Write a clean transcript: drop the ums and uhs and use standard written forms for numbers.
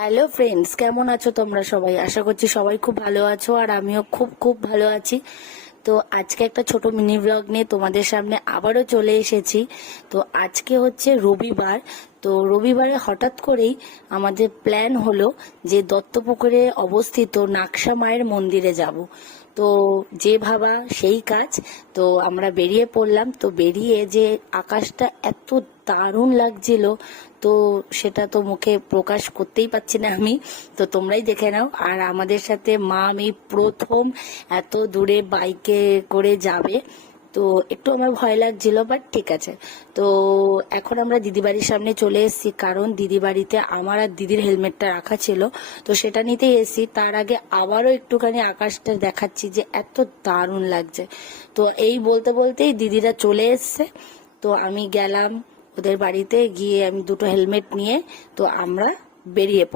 Hello friends, কেমন আছো তোমরা সবাই? আশা করছি সবাই খুব ভালো আছো, আর আমিও খুব খুব ভালো আছি। তো আজকে একটা ছোট মিনি ব্লগ নিয়ে তোমাদের সামনে আবারও চলে এসেছি। তো আজকে হচ্ছে রবিবার। তো রবিবারে হঠাৎ করেই আমাদের প্ল্যান হলো যে দত্তপুকুরে অবস্থিত নাকশা মায়ের মন্দিরে যাব। তো যে ভাবা সেই কাজ। তো আমরা বেরিয়ে পড়লাম। তো বেরিয়ে যে আকাশটা এত দারুণ লাগছিল, তো সেটা তো মুখে প্রকাশ করতেই পারছি না আমি। তো তোমরাই দেখে নাও। আর আমাদের সাথে মা আমি প্রথম এত দূরে বাইকে করে যাবে, তো একটু আমার ভয় লাগছিল, বাট ঠিক আছে। তো এখন আমরা দিদি বাড়ির সামনে চলে এসেছি, কারণ দিদি বাড়িতে আমার আর দিদির হেলমেটটা রাখা ছিল, তো সেটা নিতেই এসেছি। তার আগে আবারও একটুখানি আকাশটা দেখাচ্ছি যে এত দারুণ লাগছে। তো এই বলতে বলতেই দিদিরা চলে এসছে। তো আমি গেলাম ওদের বাড়িতে গিয়ে, আমি দুটো হেলমেট নিয়ে তো আমরা বেরিয়ে